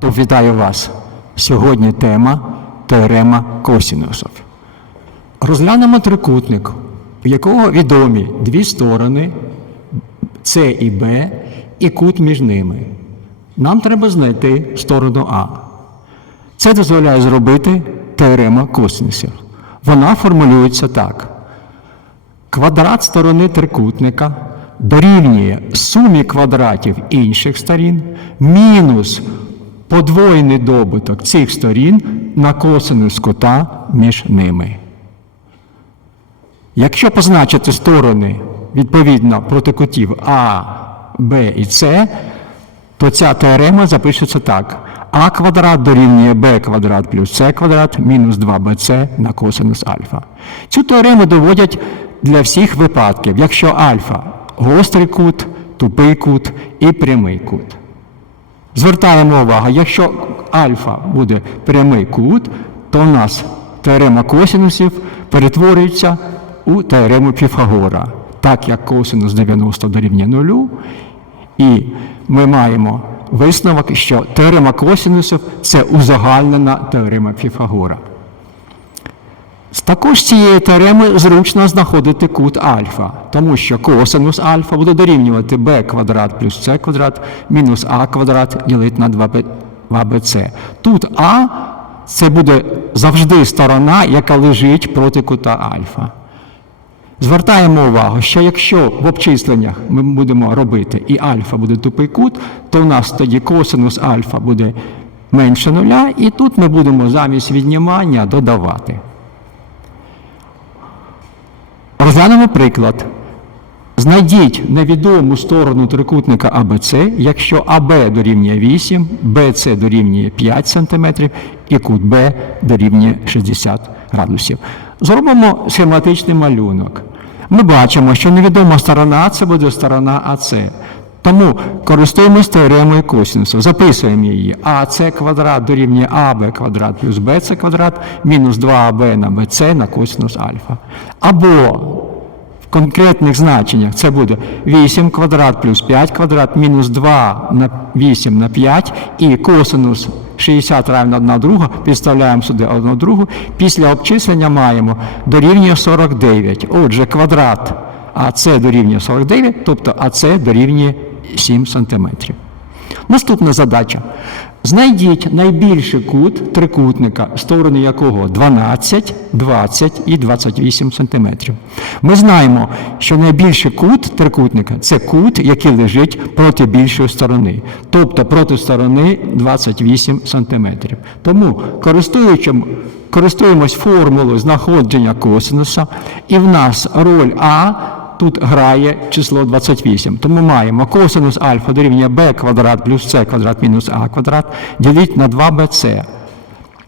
То вітаю вас. Сьогодні тема теорема косінусів. Розглянемо трикутник, у якого відомі дві сторони С і Б і кут між ними. Нам треба знайти сторону А. Це дозволяє зробити теорема косинусів. Вона формулюється так. Квадрат сторони трикутника дорівнює сумі квадратів інших сторін мінус подвоєний добуток цих сторін на косинус кута між ними. Якщо позначити сторони відповідно проти кутів А, Б і С, то ця теорема запишеться так. А квадрат дорівнює b квадрат плюс c квадрат мінус 2bc на косинус альфа. Цю теорему доводять для всіх випадків, якщо альфа гострий кут, тупий кут і прямий кут. Звертаємо увагу, якщо альфа буде прямий кут, то у нас теорема косинусів перетворюється у теорему Піфагора, так як косинус 90 дорівнює нулю, і ми маємо висновок, що теорема косинусів це узагальнена теорема Піфагора. З також цієї теореми зручно знаходити кут альфа, тому що косинус альфа буде дорівнювати b квадрат плюс c квадрат мінус а квадрат ділити на 2bc. Тут а це буде завжди сторона, яка лежить проти кута альфа. Звертаємо увагу, що якщо в обчисленнях ми будемо робити і альфа буде тупий кут, то в нас тоді косинус альфа буде менше нуля, і тут ми будемо замість віднімання додавати. Розглянемо приклад. Знайдіть невідому сторону трикутника АБЦ, якщо АБ дорівнює 8, БЦ дорівнює 5 см і кут Б дорівнює 60 градусів. Зробимо схематичний малюнок. Ми бачимо, що невідома сторона це буде сторона АЦ. Тому користуємось теоремою косинусу, записуємо її. АЦ квадрат дорівнює АБ квадрат плюс БЦ квадрат мінус 2АБ на БЦ на косинус альфа. Або в конкретних значеннях це буде 8 квадрат плюс 5 квадрат мінус 2 на 8 на 5 і косинус 60 равно 1 друга, підставляємо сюди 1 другу. Після обчислення маємо дорівнює 49. Отже, квадрат АЦ дорівнює 49, тобто АЦ дорівнює 7 см. Наступна задача. Знайдіть найбільший кут трикутника, сторони якого 12, 20 і 28 см. Ми знаємо, що найбільший кут трикутника це кут, який лежить проти більшої сторони, тобто проти сторони 28 см. Тому, користуємось формулою знаходження косинуса, і в нас роль А тут грає число 28. Тому маємо косинус альфа дорівнює b квадрат плюс c квадрат мінус а квадрат ділить на 2bc.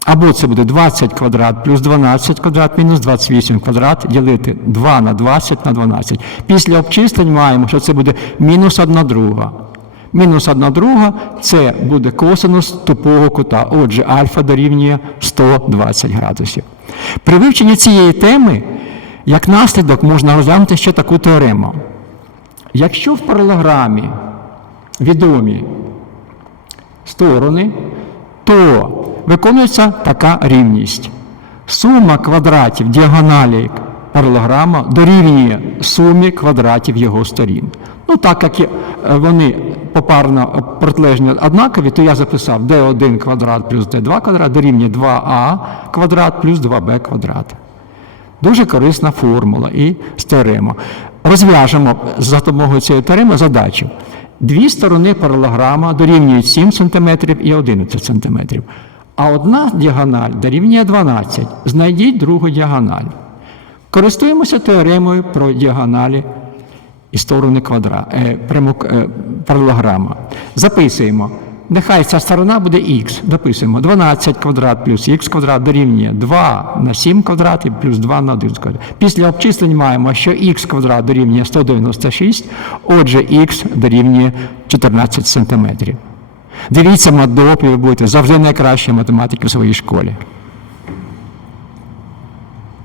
Або це буде 20 квадрат плюс 12 квадрат мінус 28 квадрат ділити 2 на 20 на 12. Після обчислень маємо, що це буде мінус 1 друга. Мінус 1 друга це буде косинус тупого кута. Отже, альфа дорівнює 120 градусів. При вивченні цієї теми як наслідок можна розглянути ще таку теорему. Якщо в паралограмі відомі сторони, то виконується така рівність. Сума квадратів діагоналі паралограма дорівнює сумі квадратів його сторін. Ну, так як вони попарно протилежні однакові, то я записав d1 квадрат плюс d2 квадрат дорівнює 2а квадрат плюс 2b квадрат. Дуже корисна формула і теорема. Розв'яжемо за допомогою цієї теореми задачу. Дві сторони паралограма дорівнюють 7 см і 11 см. А одна діагональ дорівнює 12. Знайдіть другу діагональ. Користуємося теоремою про діагоналі і сторони квадра, е, прямо, е, паралограма. Записуємо. Нехай ця сторона буде х. Дописуємо 12 квадрат плюс х квадрат дорівнює 2 на 7 квадратів плюс 2 на 1 квадрат. Після обчислень маємо, що х квадрат дорівнює 196, отже, х дорівнює 14 сантиметрів. Дивіться мадопі, і ви будете завжди найкращі математики в своїй школі.